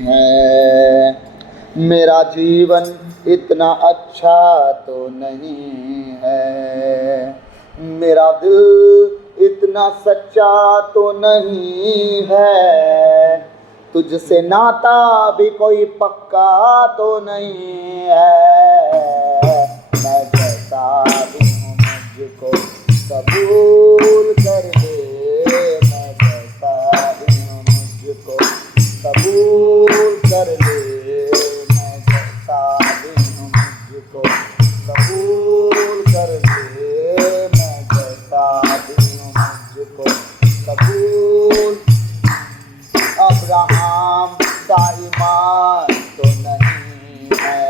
है। मेरा जीवन इतना अच्छा तो नहीं है, मेरा दिल इतना सच्चा तो नहीं है, तुझसे नाता भी कोई पक्का तो नहीं है। मैं जैसा भी हूँ मुझको कबूल कर ले, मैं जैसा भी हूँ मुझको कबूल कर ले, मैं जैसा भी हूँ मुझको कबूल कर ले, मैं जैसा भी हूँ मुझको कबूल। अब्राहम का ईमान तो नहीं है,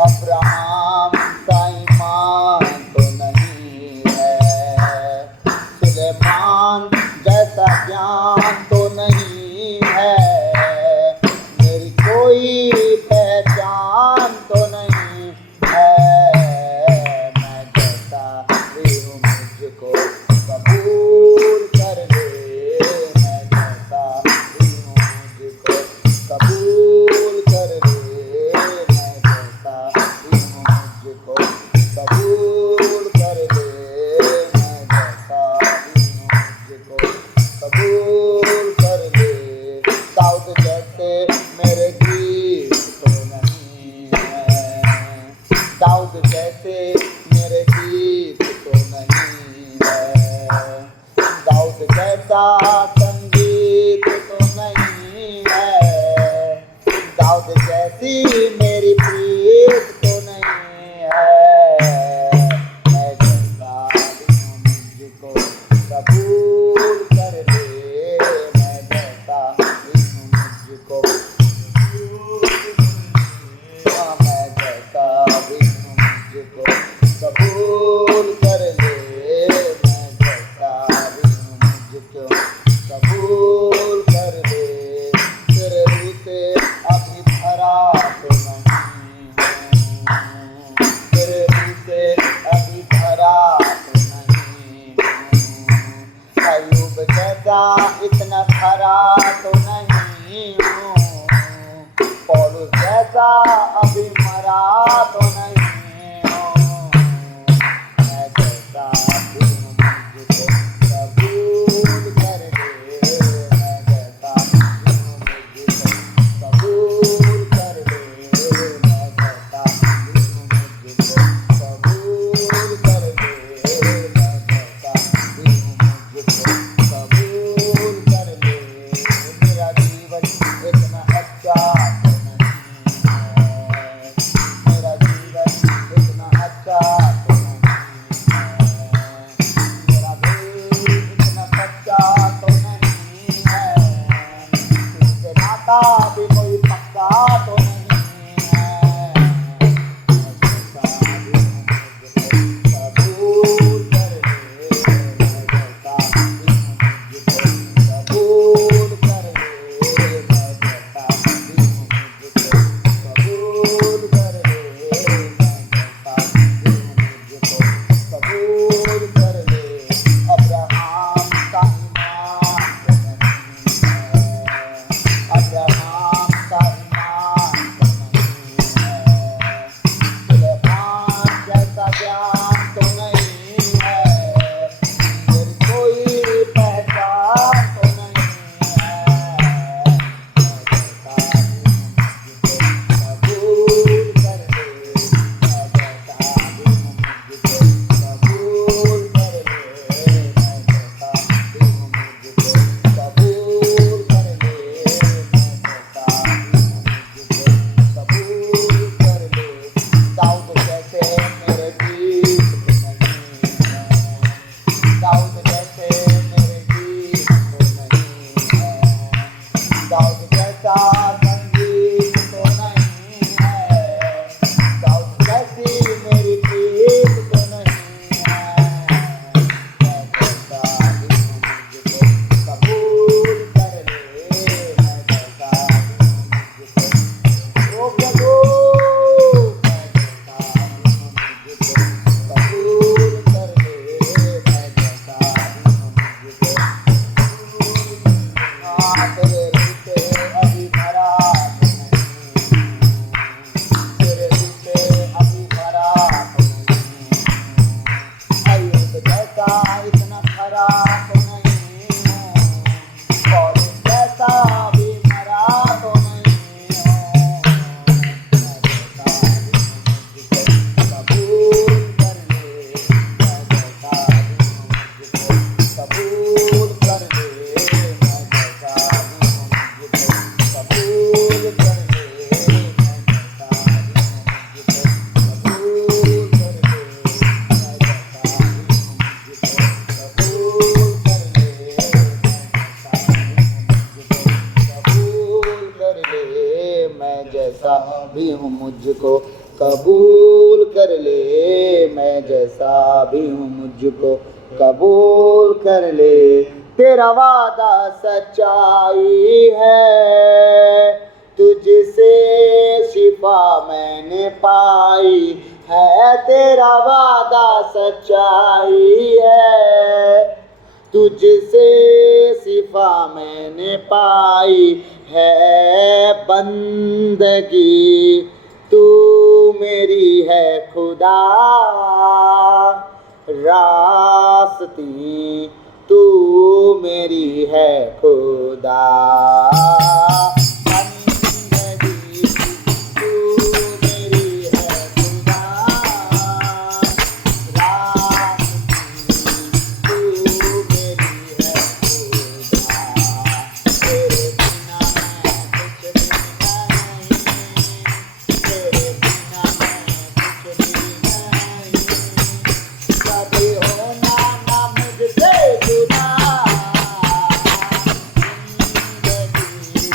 अब्राहम का ईमान तो नहीं है, सुलेमान जैसा ज्ञान तो नहीं है, मेरी कोई पहचान तो नहीं है। मैं जैसा भी हूँ मुझको कबूल कर ले, मैं जैसा भी हूँ मुझको कबूल कर ले, मैं जैसा भी हूँ मुझको कबूल कर ले, मैं जैसा भी हूँ मुझको कबूल कर ले। दाऊद जैसे मेरे गीत तो नहीं है, दाऊद जैसे मेरे गीत तो नहीं है, दाऊद जैसा संगीत तो नहीं है, दाऊद जैसी मेरी प्रीत तो नहीं है। मैं जैसा भी हूँ मुझको कबूल कर ले, मैं जैसा भी हूँ मुझको मैं जैसा भी हूँ मुझको कबूल कर ले, मैं जैसा भी हूँ मुझको कबूल कर ले। तेरे रूह से अभी भरा तो नहीं हूँ, तेरे रूह से अभी भरा तो नहीं हूँ, अय्यूब जैसा इतना खरा तो नहीं हूँ, पौलुस जैसा अभी मरा तो नहीं हूँ। मैं जैसा भी हूँ मुझको कबूल कर ले, मैं जैसा भी हूँ मुझको कबूल कर ले, मैं जैसा भी हूँ मुझको कबूल कर ले, मैं जैसा भी हूँ मुझको कबूल कर ले। मेरा जीवन इतना अच्छा तो नहीं है, मेरा जीवन इतना अच्छा तो नहीं है, मेरा दिल इतना सच्चा तो नहीं है, तुझसे नाता भी कोई पक्का तो नहीं है। मैं जैसा भी हूँ मुझको कबूल कर ले, मैं जैसा भी हूँ मुझको कबूल कर ले, मैं जैसा भी हूँ मुझको कबूल कर ले, मैं जैसा भी हूँ मुझको कबूल कर ले। अब्राहम का ईमान तो नहीं है, अब्राहम का ईमान तो नहीं है, सुलेमान जैसा ज्ञान तो नहीं है, मेरी कोई पहचान तो नहीं है। मैं जैसा भी हूँ मुझको कबूल कर ले, मैं जैसा भी हूँ मुझको कबूल कर ले, मैं जैसा भी हूँ मुझको कबूल कर ले, मैं जैसा भी हूँ मुझको कबूल कर ले। दाऊद जैसे मेरे गीत तो नहीं है, दाऊद जैसे मेरे गीत तो नहीं है, दाऊद जैसा संगीत तो नहीं है, दाऊद जैसी मेरी प्रीत तो नहीं है। मैं जैसा भी हूँ मुझको कबूल कर ले, मैं जैसा भी हूँ मुझको ओ प्रभु, मैं जैसा भी हूँ मुझको कबूल कर ले, मैं जैसा भी हूँ मुझको तेरे रूह से जैसा भी हूँ मुझको कबूल कर ले, मैं जैसा भी हूँ मुझको कबूल कर ले। तेरा वादा सच्चाई है, तुझसे शिफा मैंने पाई है। तेरा वादा सच्चाई है, तुझसे शिफा मैंने पाई है। बंदगी तू मेरी है खुदा, रास्ती तू मेरी है खुदा। बंदगी तू मेरी है खुदा, रास्ती तू मेरी है खुदा। तेरे बिना मैं कुछ भी नहीं, तेरे बिना मैं कुछ भी नहीं। कभी होना ना मुझसे जुदा, जिंदगी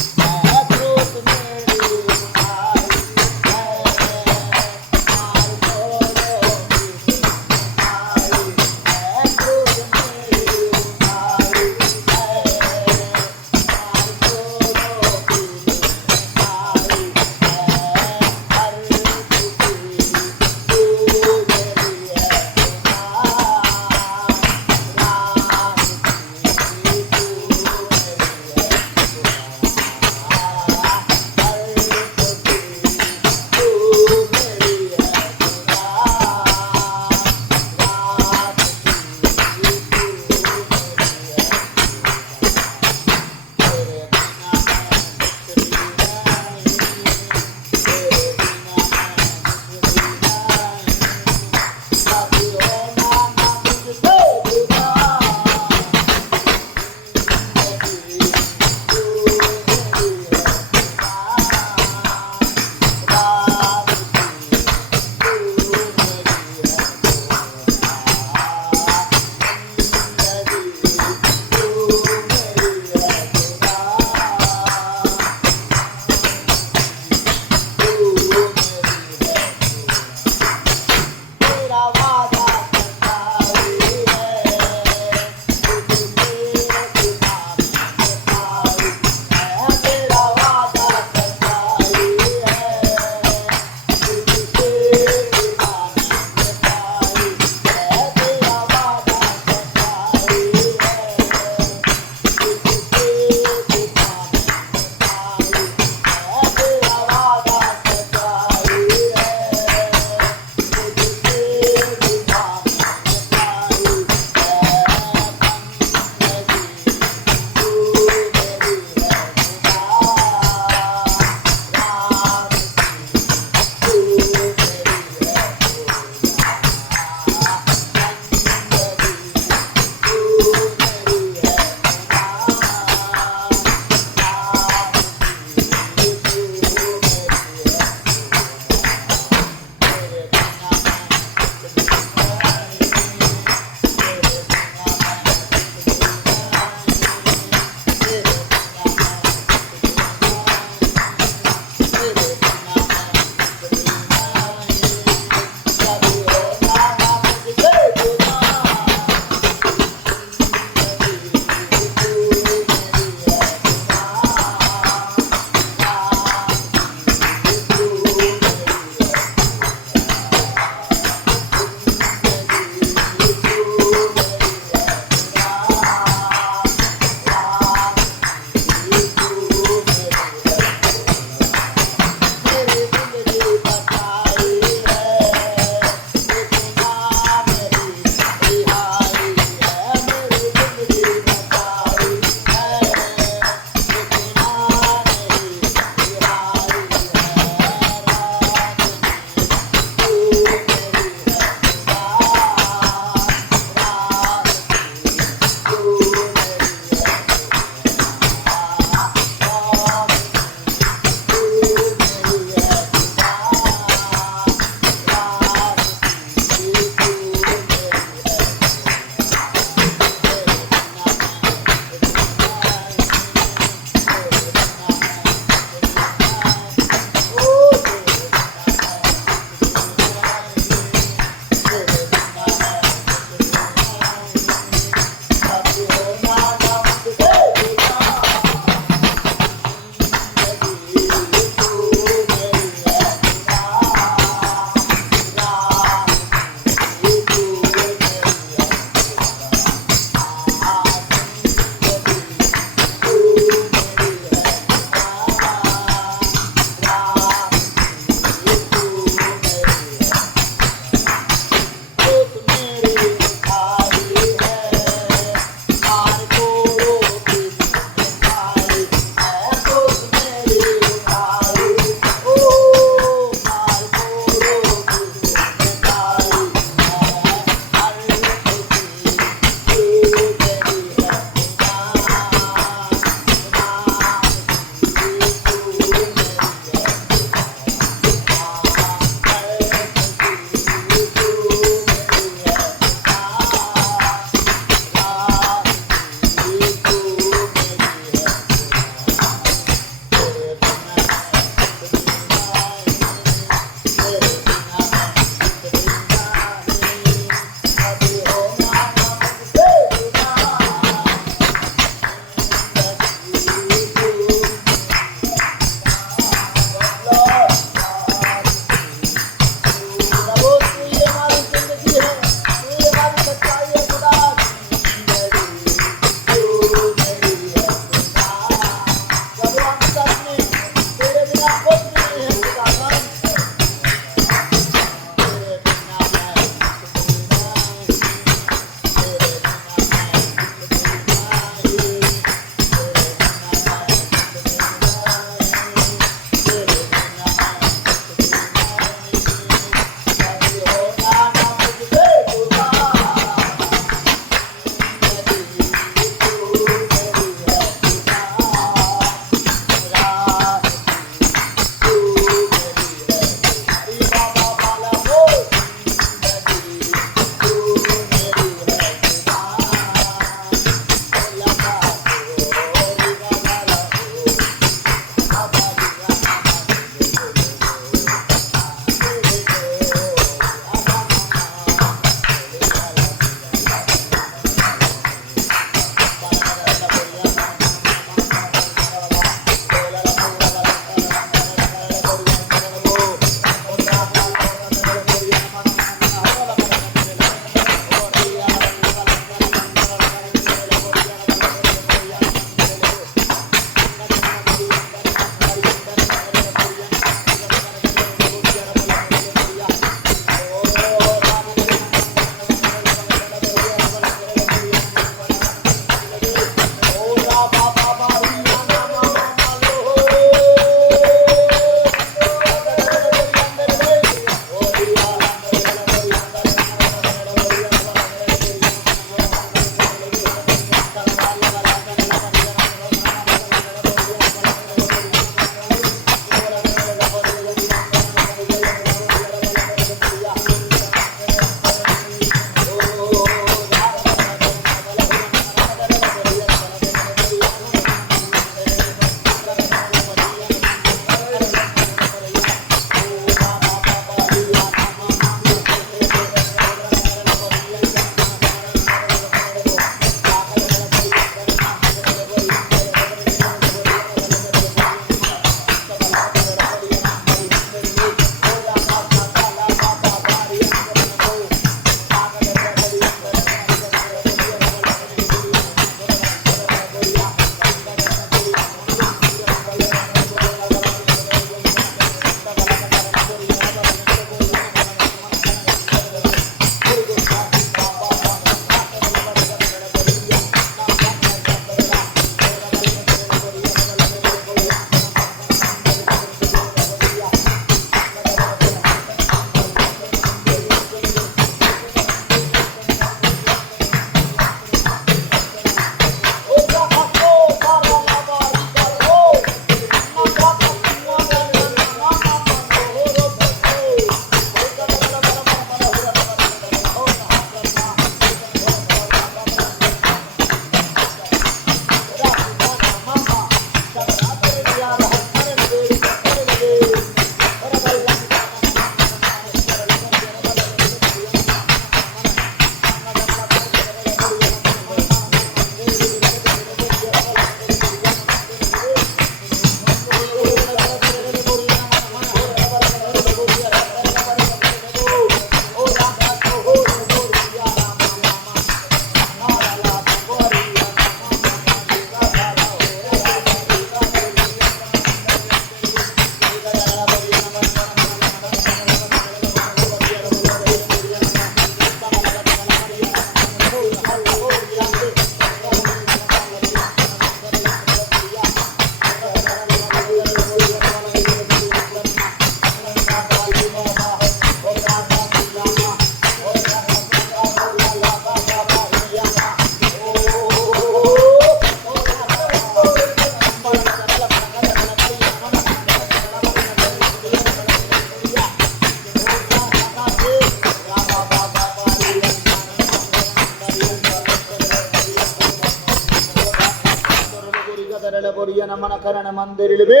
बोरिया नमन करण मंदिर बे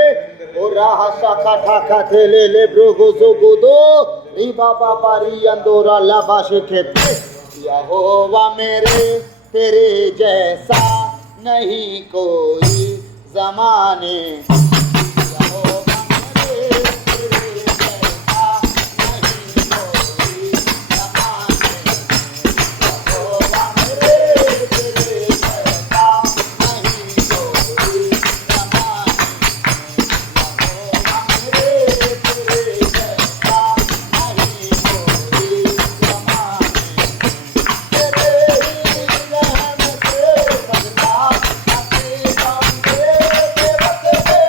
ओ राह शाखा ठाका थे ले ब्रोगो जोगो दो री बाबा बारी अंदोरा लाबा शेखे यहोवा मेरे तेरे जैसा नहीं कोई जमाने यहोवा मेरे तेरे जैसा नहीं कोई जमाने यहोवा मेरे तेरे जैसा नहीं कोई जमाने यहोवा मेरे तेरे जैसा नहीं कोई जमाने तेरे ही रहम से बदला अपने बंदे बेवस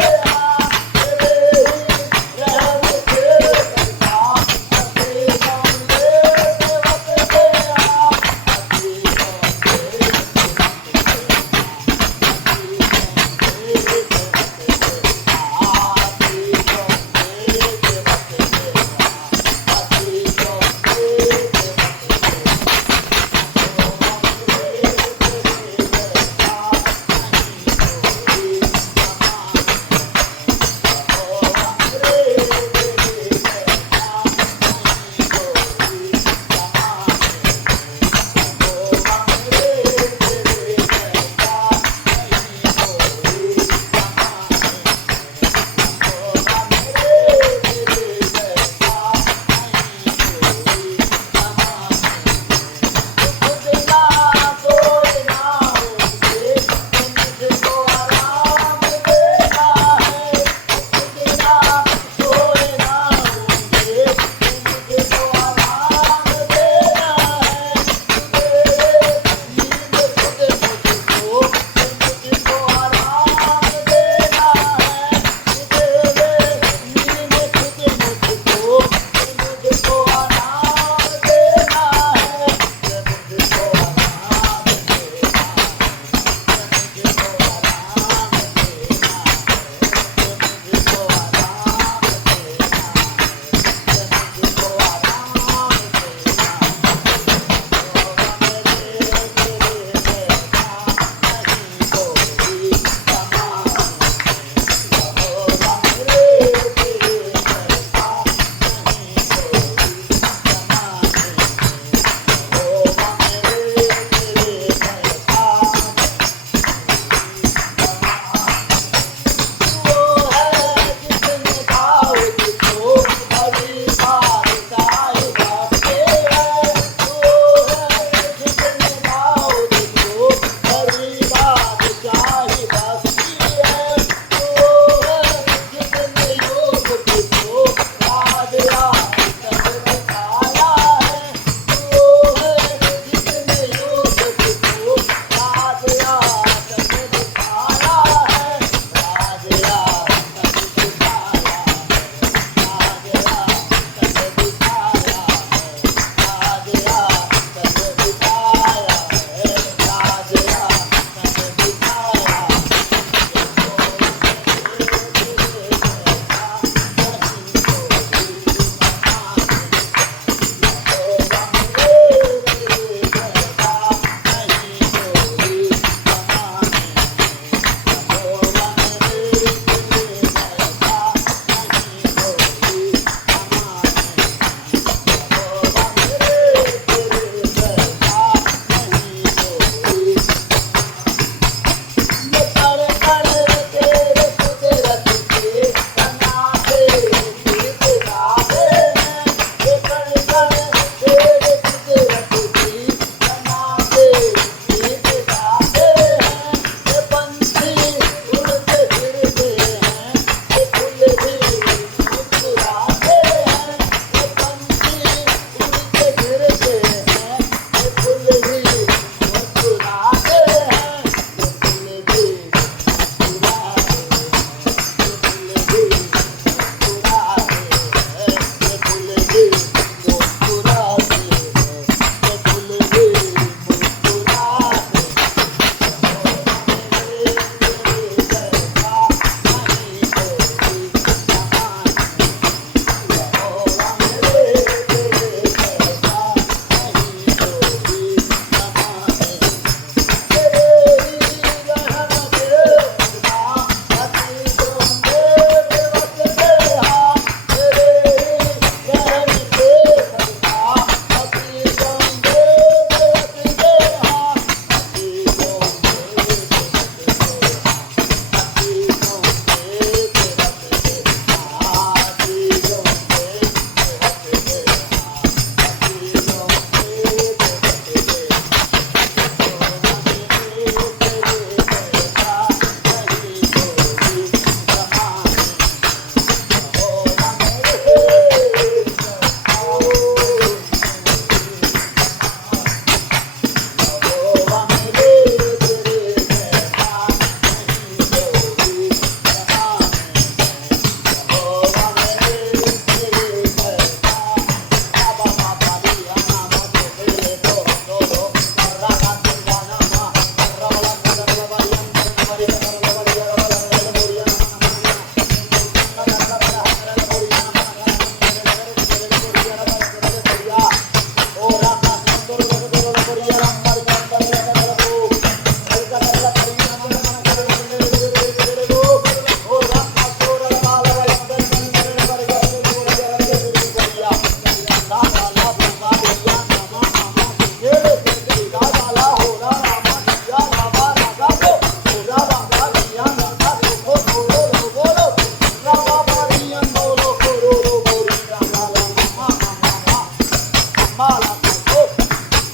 माला को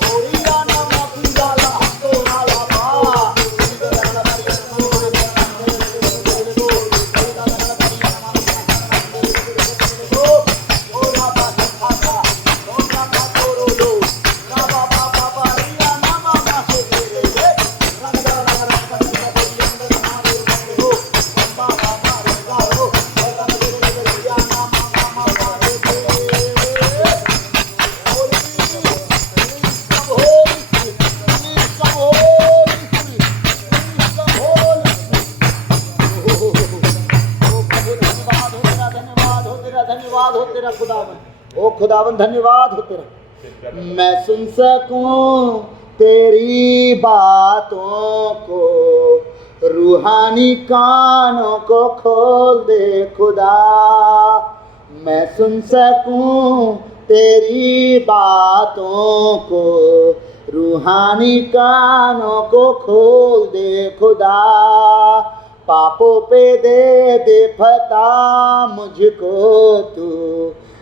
ओरिया नामा पिजाला तोरा लाबा धन्यवाद हो तेरा खुदावन, ओ खुदावन धन्यवाद हो तेरा। मैं सुन सकूं तेरी बातों को, रूहानी कानों को खोल दे खुदा। मैं सुन सकूं तेरी बातों को, रूहानी कानों को खोल दे खुदा। पापों पे दे दे फता मुझको तू,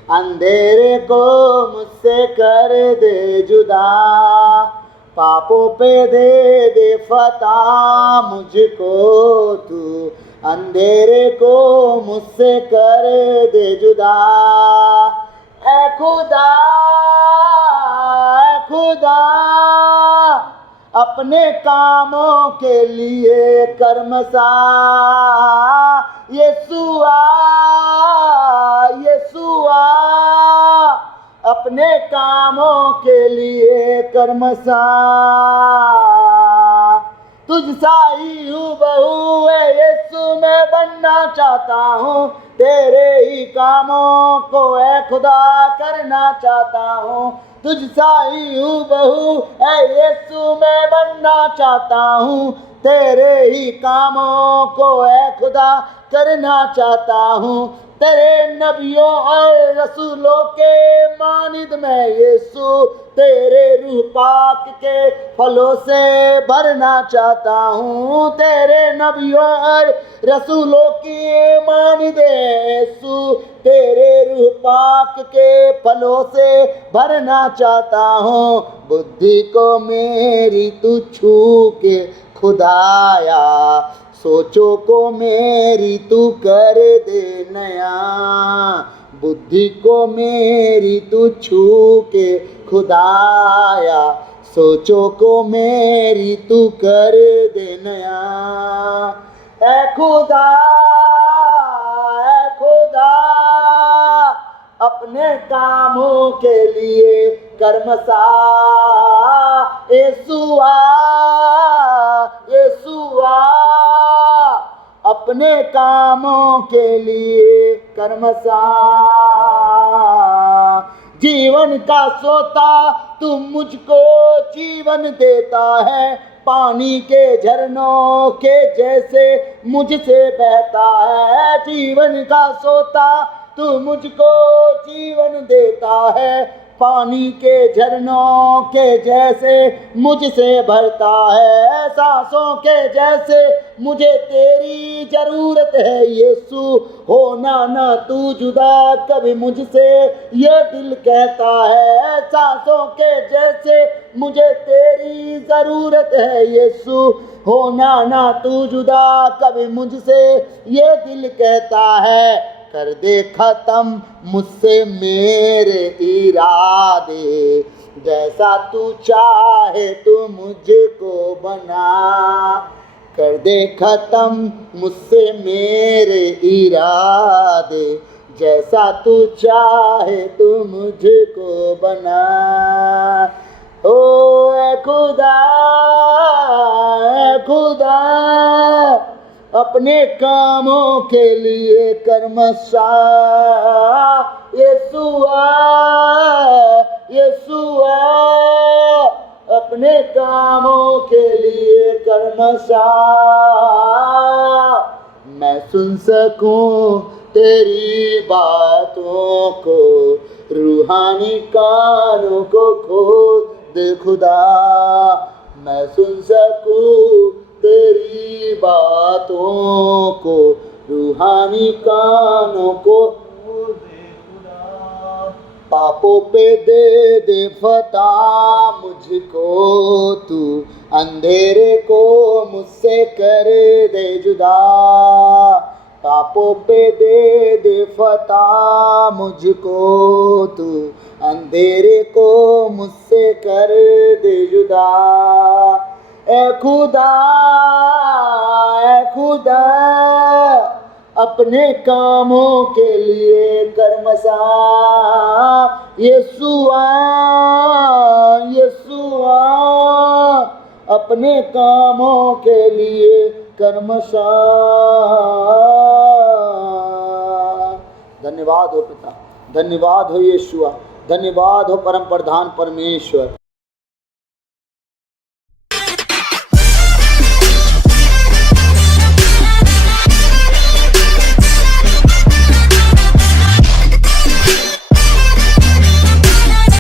अंधेरे को मुझसे कर दे जुदा। पापों पे दे दे फता मुझको तू, अंधेरे को मुझसे कर दे जुदा। ऐ खुदा ऐ खुदा, अपने कामों के लिए कर्मसा। यीशुआ यीशुआ, अपने कामों के लिए कर्मसा। तुझ सा ही हूबहू है यीशु मैं बनना चाहता हूँ, तेरे ही कामों को ऐ खुदा करना चाहता हूँ। तुझ सा ही हूबहू ऐ यीशु मैं बनना चाहता हूँ, तेरे ही कामों को ऐ खुदा करना चाहता हूँ। तेरे नबियों और रसूलों के मानिद मैं यीशु, तेरे रूह पाक के फलों से भरना चाहता हूँ। तेरे नबियों और रसूलों की मानिद यीशु, तेरे रूह पाक के फलों से भरना चाहता हूँ। बुद्धि को मेरी तू छू के खुदाया, सोचों को मेरी तू कर दे नया। बुद्धि को मेरी तू छू के खुदाया, सोचों को मेरी तू कर दे नया। ऐ खुदा ऐ खुदा, अपने कामों के लिए कर्मसा। यीशुआ यीशुआ, अपने कामों के लिए कर्मसा। जीवन का सोता तू मुझको जीवन देता है, पानी के झरनों के जैसे मुझसे बहता है। जीवन का सोता तू मुझको जीवन देता है, पानी के झरनों के जैसे मुझसे भरता है। सांसों के जैसे मुझे तेरी जरूरत है यीशु, होना ना तू जुदा कभी मुझसे ये दिल कहता है। सांसों के जैसे मुझे तेरी जरूरत है यीशु, होना ना तू जुदा कभी मुझसे ये दिल कहता है। कर दे खत्म मुझसे मेरे इरादे, जैसा तू चाहे तू मुझको बना। कर दे खत्म मुझसे मेरे इरादे, जैसा तू चाहे तू मुझको बना। ओ ऐ खुदा ऐ खुदा, अपने कामों के लिए कर्मसा। यीशुआ यीशुआ, अपने कामों के लिए कर्मसा। मैं सुन सकूं तेरी बातों को, रूहानी कानों को खोल दे खुदा। मैं सुन सकूं तेरी बातों को, रूहानी कानों को खोल दे खुदा। पापों पे दे दे फता मुझको तू, अंधेरे को मुझसे कर दे जुदा। पापों पे दे दे फता मुझको तू, अंधेरे को मुझसे कर दे जुदा। ए खुदा अपने कामों के लिए कर्मसा, यीशुआ अपने कामों के लिए कर्मशा। धन्यवाद हो पिता, धन्यवाद हो यीशुआ, धन्यवाद हो परम प्रधान परमेश्वर।